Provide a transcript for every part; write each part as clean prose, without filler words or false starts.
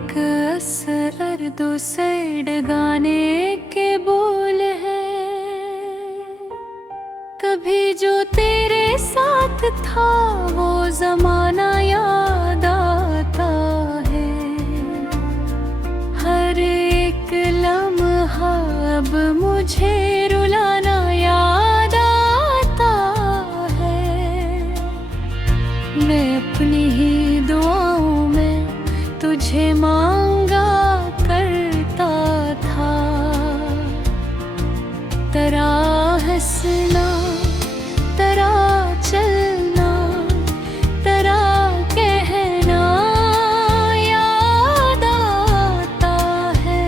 एक असर दो साइड गाने के बोल हैं। कभी जो तेरे साथ था वो जमाना याद आता है। हर एक लम्हा अब मुझे रुलाना याद आता है। मैं अपनी ही दुआओं में तुझे मांगा करता था। तेरा हंसना, तेरा चलना, तेरा कहना याद आता है।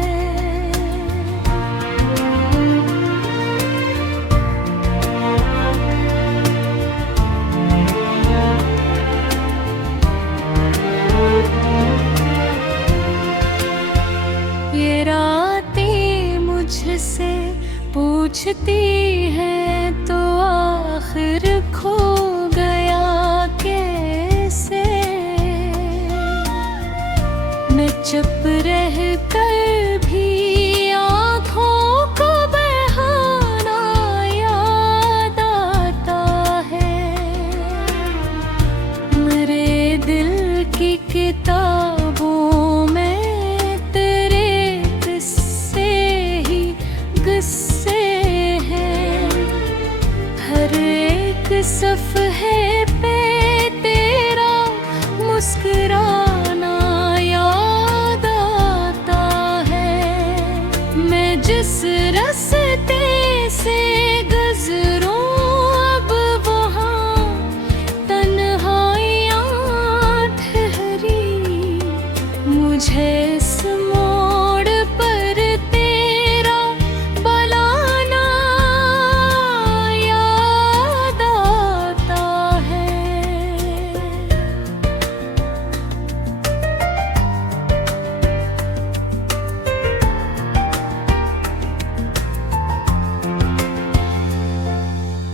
ये रातें मुझसे पूछती हैं तो आखिर खो गया कैसे। मैं चुप रह कर भी आँखों को बहाना याद आता है। मेरे दिल की किताबों में तेरे किस्से ही किस्से हैं। हर एक सफ़हे पे तेरा मुस्कुराना याद आता है। मैं जिस रास्ते से गुज़रूं अब वहाँ तन्हाइयाँ ठहरी। मुझे इस मोड़ पर तेरा बुलाना याद आता है।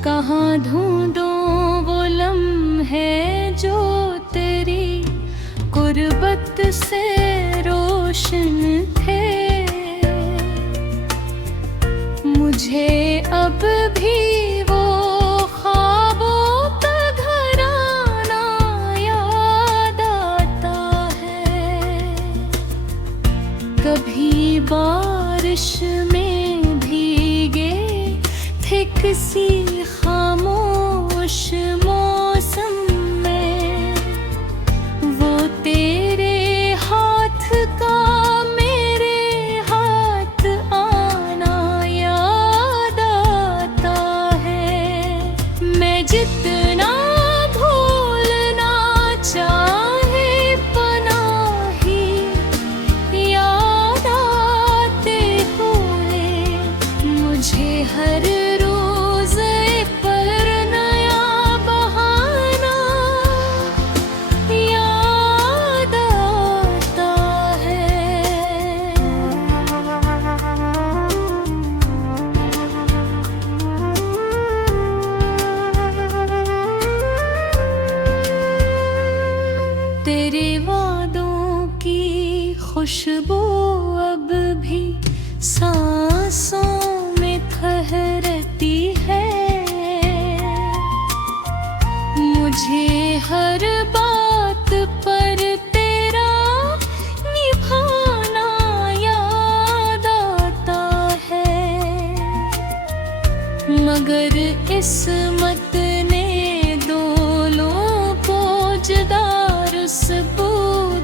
कहाँ ढूंढूं वो लम्हे जो तेरी गुर्बत से रोशन थे। मुझे अब भी वो ख्वाबों का घराना याद आता है। कभी बारिश में भीगे थे किसी खामोश मौसम में। वो तेरे हाथ का मेरे हाथ आना याद आता है। मैं जितना भूलना चाहे पनाही याद आते हुए। मुझे हर रोज पर नया बहाना याद आता है। तेरे वादों की खुशबू अब भी सांसों में ठहरती है। मुझे हर बात पर तेरा निभाना याद आता है। मगर किस्मत ने दोनों को जुदा रुस्बू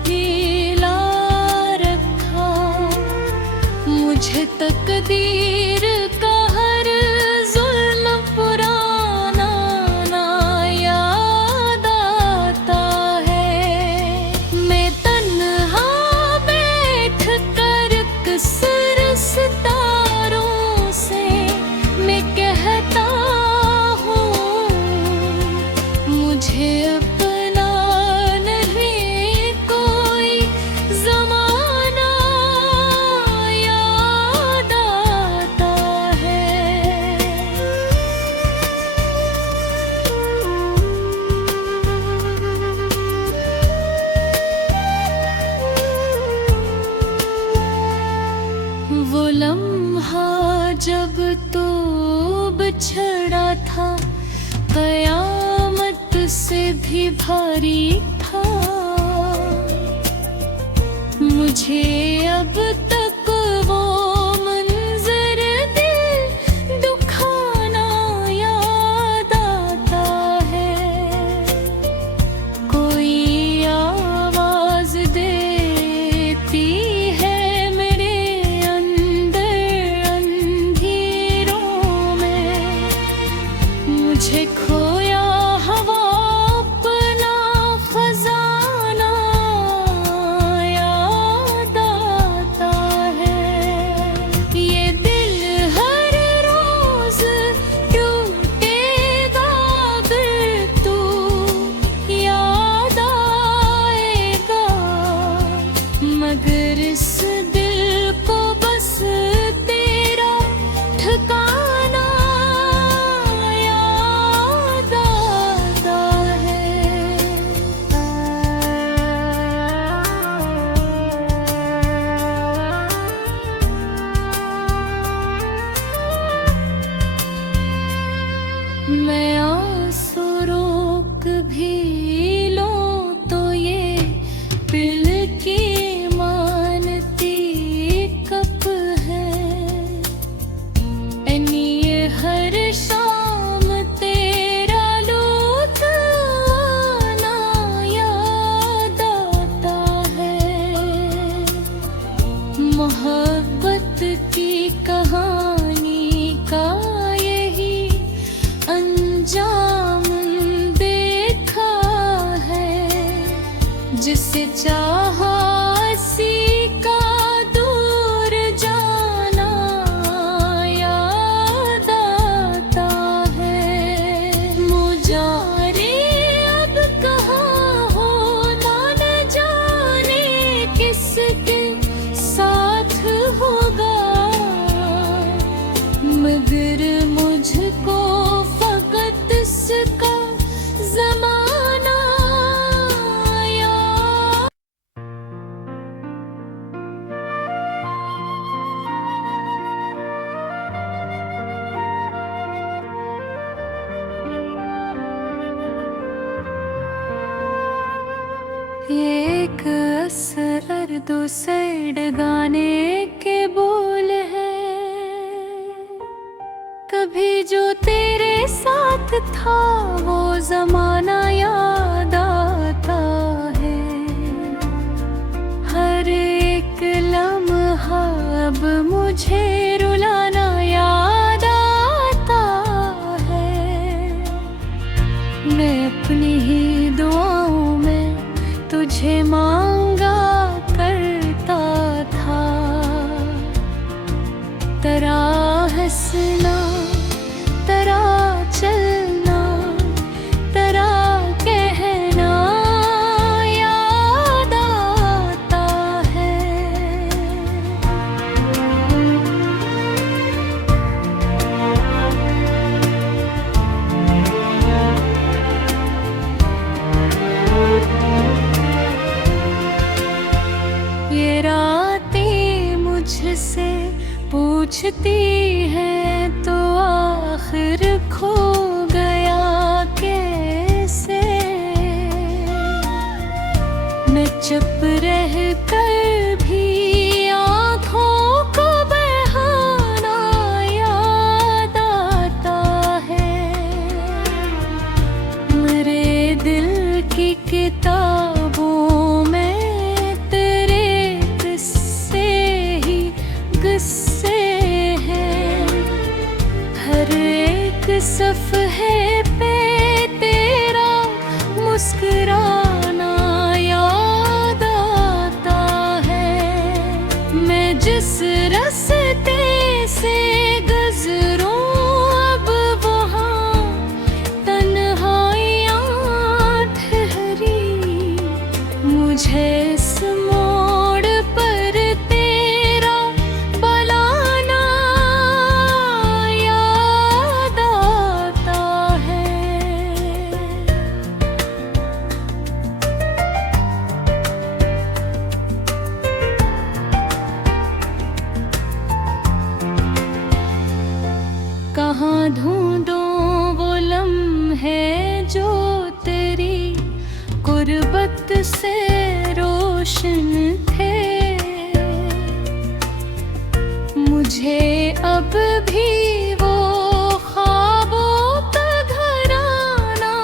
दिला रखा। मुझे तकदीर का हर जुल्म पुराना ना याद आता है। मैं तन्हा बैठ कर कसर सितारों से मैं कहता हूँ। मुझे अपना नहीं कोई ज़माना याद आता लम्हा जब तो बिछड़ा था, कयामत से भी भारी था। मुझे अब तक वो मंजर दिल दुखाना याद आता है। कोई आवाज देती है मेरे अंदर अंधेरों में। मुझे खोया हवा अपना खजाना याद आता है। ये दिल हर रोज टूटेगा अगर तू याद आएगा, मगर इस दिल को बस तेरा ठिकाना याद आता है। मैं आंसू रोक भी लूं तो ये दिल की मानती कब है। ये हर शाम तेरा लूट आना याद आता है। मोहब्बत की कहानी का यही अंजाम देखा है। जिसे चाहा उसी का दूर जाना याद आता है। मुझे अब कहाँ हो ना न जाने किसके साथ होगा, मगर मुझको फकत इसका ज़माना याद। एक असर दो साइड गाने के बोल हैं। कभी जो तेरे साथ था वो जमाना याद आता है। हर एक लम्हा अब मुझे रुलाना याद आता है। मैं अपनी ही दुआओं में तुझे मांगा करता था। तेरा हंसना, तेरा चलना, तेरा कहना याद आता है। ये रातें मुझसे पूछती हैं तो आखिर खो गया कैसे। मैं चुप रह कर भी आँखों को बहाना याद आता है। मेरे दिल की किताबों में तेरे किस्से ही किस्से हैं। हर एक सफ़हे पे तेरा मुस्कुराना याद आता है। मैं जिस रास्ते से गुज़रूं अब वहाँ तन्हाइयाँ ठहरी। मुझे इस मोड़ पर तेरा बुलाना याद आता है। रोशन थे। मुझे अब भी वो ख्वाबों का घराना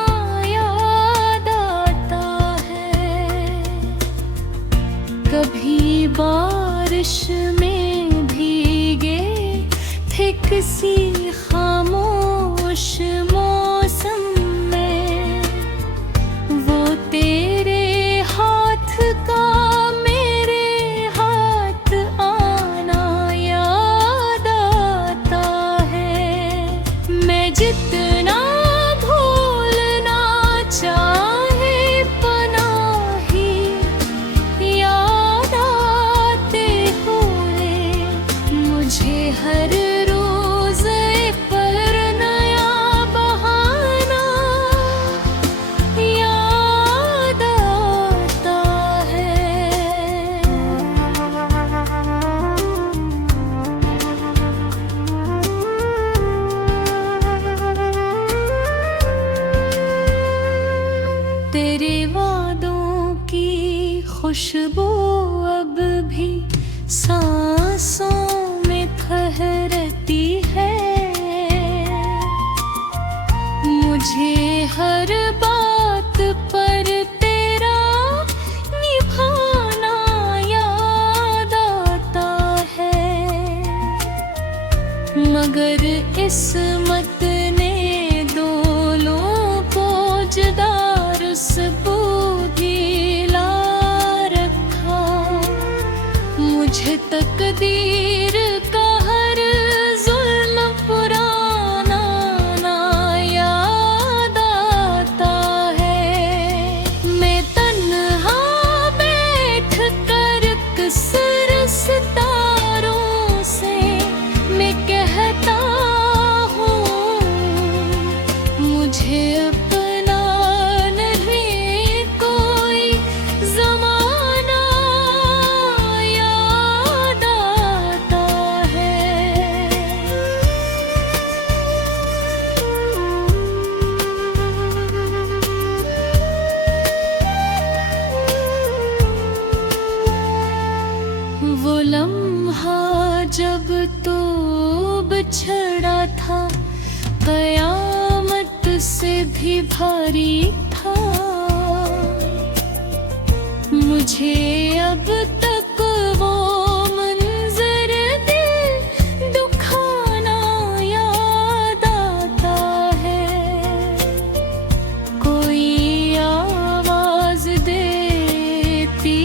याद आता है। कभी बारिश में भीगे थे किसी खामोश मौसम में, वो तेरे हाथ का मेरे हाथ आना याद आता है। मैं जितना भूलना चाहे पनाही याद आते हुए, मुझे हर रोज पर नया बहाना याद आता है। तेरे वादों की खुशबू अब भी सांसों में फहरती है। मुझे हर बात पर तेरा निभाना याद आता है। मगर इस्मत ने दोनों को जुदा रुस्बू दिला रखा। मुझे तकदीर का हर जुल्म पुराना ना याद आता है। मैं तन्हा बैठ कर कसर सितारों से मैं कहता हूँ, मुझे अपना नहीं कोई ज़माना याद आता है। वो लम्हा जब तो बिछड़ा था, कयामत से भी भारी था। मुझे अब तक वो मंजर दिल दुखाना याद आता है। कोई आवाज देती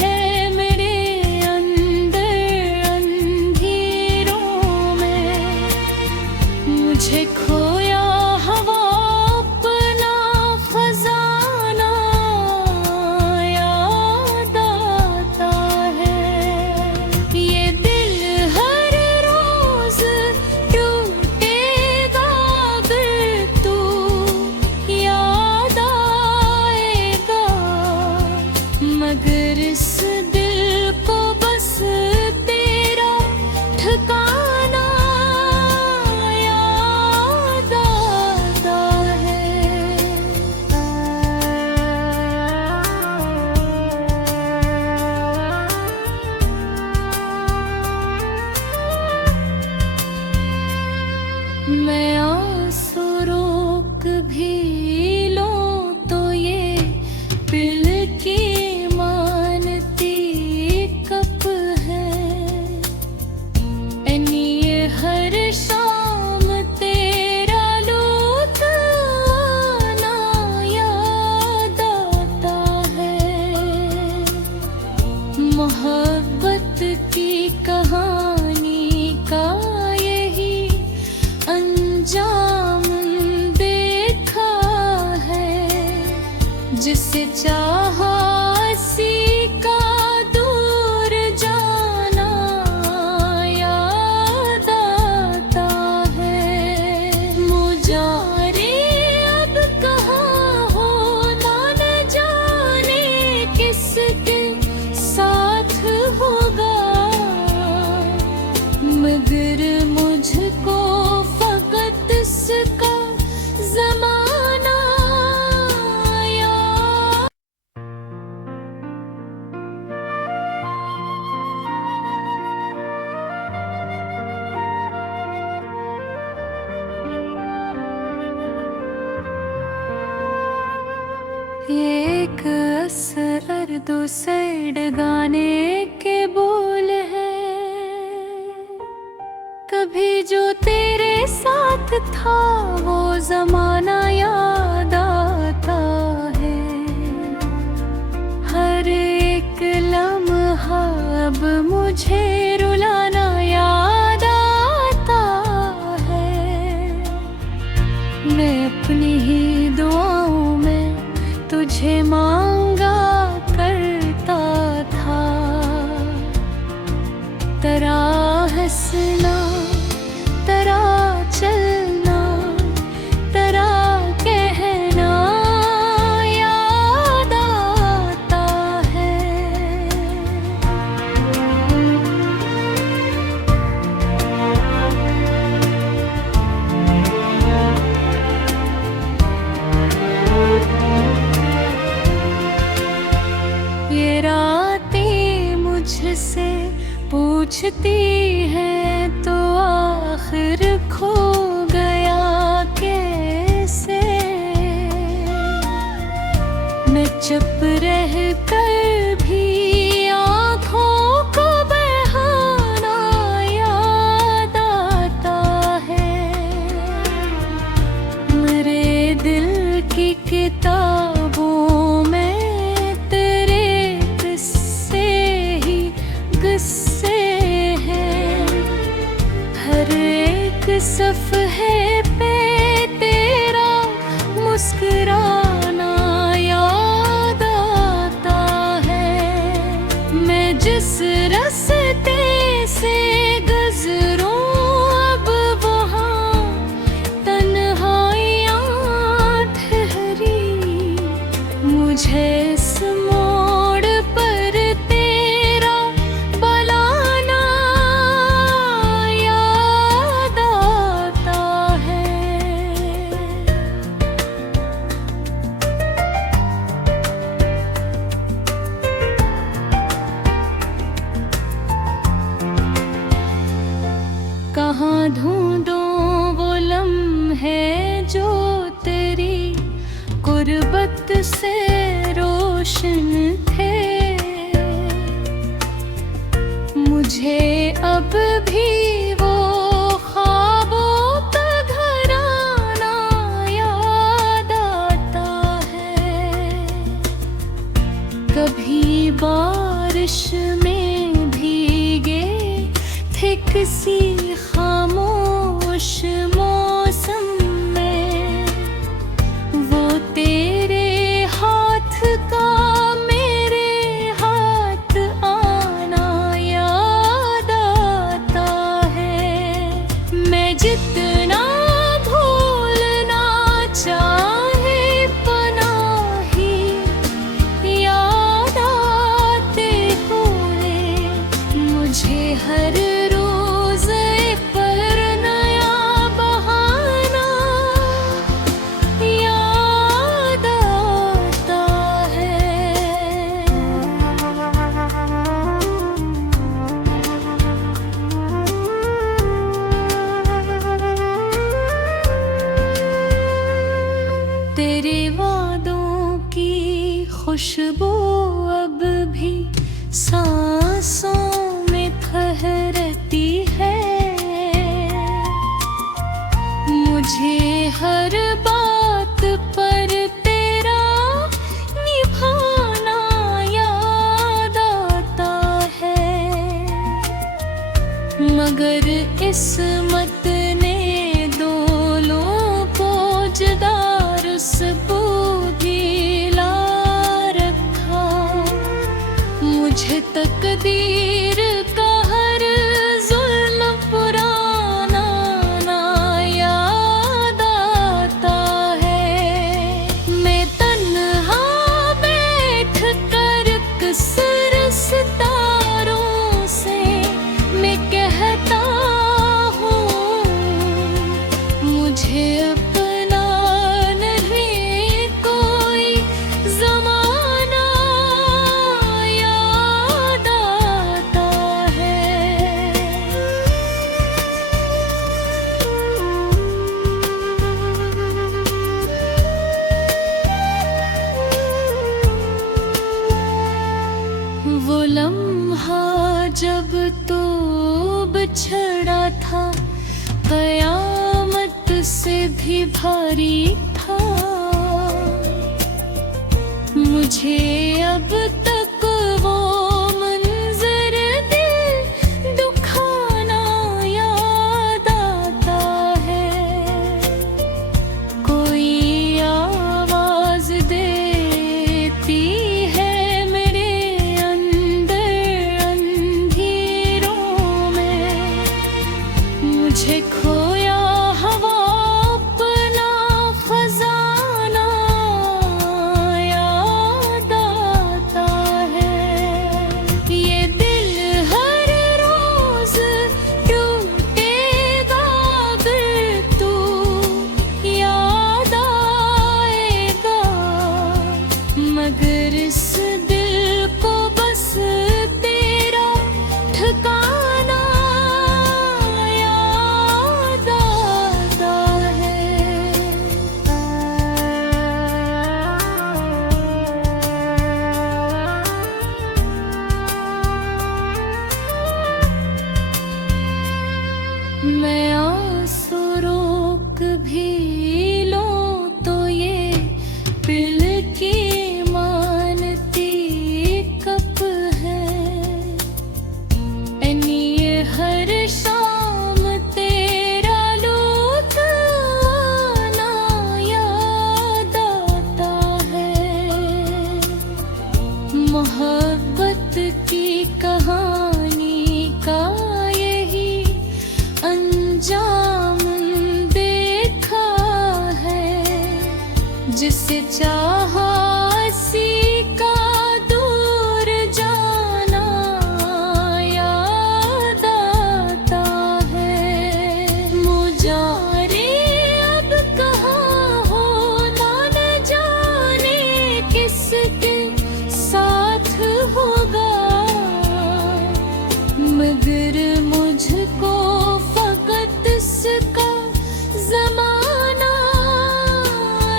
है मेरे अंदर अंधेरों में, मुझे खोया हवा अपना खजाना याद आता दूसरे गाने के बोल हैं। कभी जो तेरे साथ था वो जमाना याद आता है। हर एक लम्हा अब मुझे रुलाना याद आता है। मैं अपनी ही दुआओं में तुझे मांगा करता था। तेरा हंसना, तेरा चलना, तेरा कहना याद आता है। ये रातें मुझसे पूछती हैं तो आखिर खो गया कैसे। मैं चुप रह कर भी आँखों को बहाना याद आता है। मेरे दिल की किताबों में तेरे किस्से ही किस्से हैं। हर एक सफ़हे पे तेरा मुस्कुराना याद आता है। मैं जिस रास्ते से गुज़रूं अब वहाँ तन्हाइयाँ ठहरी। मुझे इस मोड़ पर तेरा बुलाना याद आता है। कहाँ ढूंढूं वो लम्हे जो तेरी गुर्बत से रोशन थे। मुझे अब भी वो ख्वाबों का घराना याद आता है। कभी बारिश में भीगे थे किसी खामोश मौसम में। वो तेरे हाथ का मेरे हाथ आना याद आता है। मैं जितना भूलना चाहे पनाही याद आते हुए। मुझे हर रोज़ पर नया बहाना याद आता है। तेरे वादों की खुशबू अब भी सांसों में ठहरती है। मुझे हर बात पर तेरा निभाना याद आता है। मगर किस्मत ने दो लोगों को जुदा रुस्बू दिला रखा। मुझे तकदीर का हर जुल्म पुराना ना याद आता है। मैं तन्हा बैठ कर कसर सितारों से मैं कहता हूँ। मुझे अपना नहीं कोई ज़माना याद आता जब तो बिछड़ा था, कयामत से भी भारी था। मुझे अब तक वो मंजर दिल दुखाना याद आता है। कोई आवाज देती है मेरे अंदर अंधेरों में। मुझे खोया हवा अपना खजाना याद आता है। ये दिल हर रोज टूटेगा अगर तू याद आएगा, मगर इस दिल को बस तेरा ठिकाना याद आता है। मैं आंसू रोक भी लूं तो ये दिल की मानती कब है। एनी ये हर शाम तेरा लूट आना याद आता है। मोहब्बत की कहानी का यही अंजाम देखा है। जिसे चाहा उसी का दूर जाना याद आता है। मुझे अब कहाँ हो ना न जाने किसके साथ होगा, मगर मुझको फकत इसका ज़माना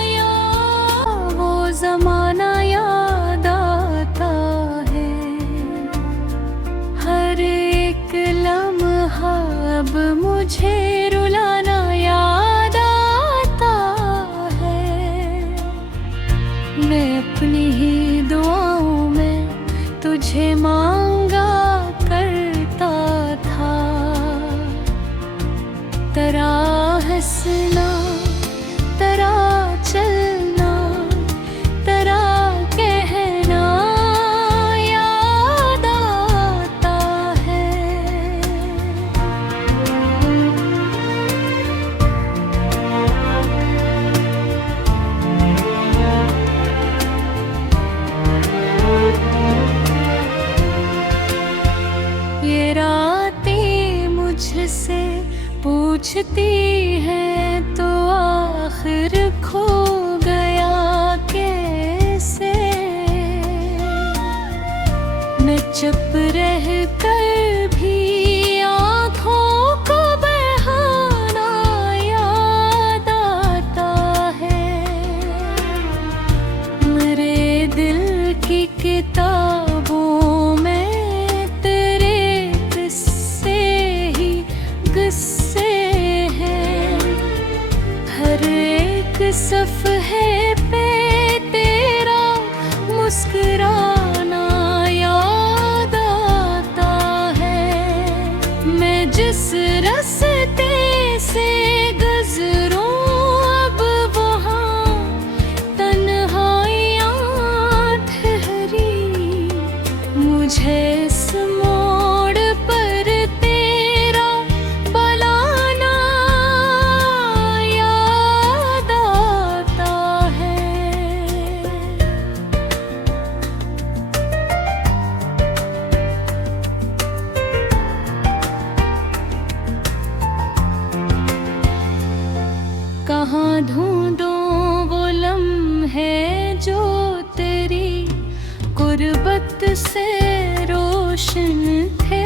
याद, वो ज़माना याद आता है। हर एक लम्हा अब मुझे रुलाना याद आता है। मैं अपनी ही दुआओं में तुझे मांगा करता था। तेरा हंसना, तेरा चलना, तेरा कहना याद आता है। ये रातें मुझसे पूछती हैं तो आखिर खो गया कैसे। मैं चुप रह कर भी आँखों को बहाना याद आता है। मेरे दिल की किताबों में तेरे किस्से ही किस्से हैं। हर एक सफ़हे पे तेरा मुस्कुराना याद आता है। मैं जिस रास्ते से गुज़रूं अब वहाँ तन्हाइयाँ ठहरी। मुझे इस मोड़ पर तेरा बुलाना याद आता है। कहाँ ढूंढूं वो लम्हे जो तेरी गुर्बत से रोशन थे।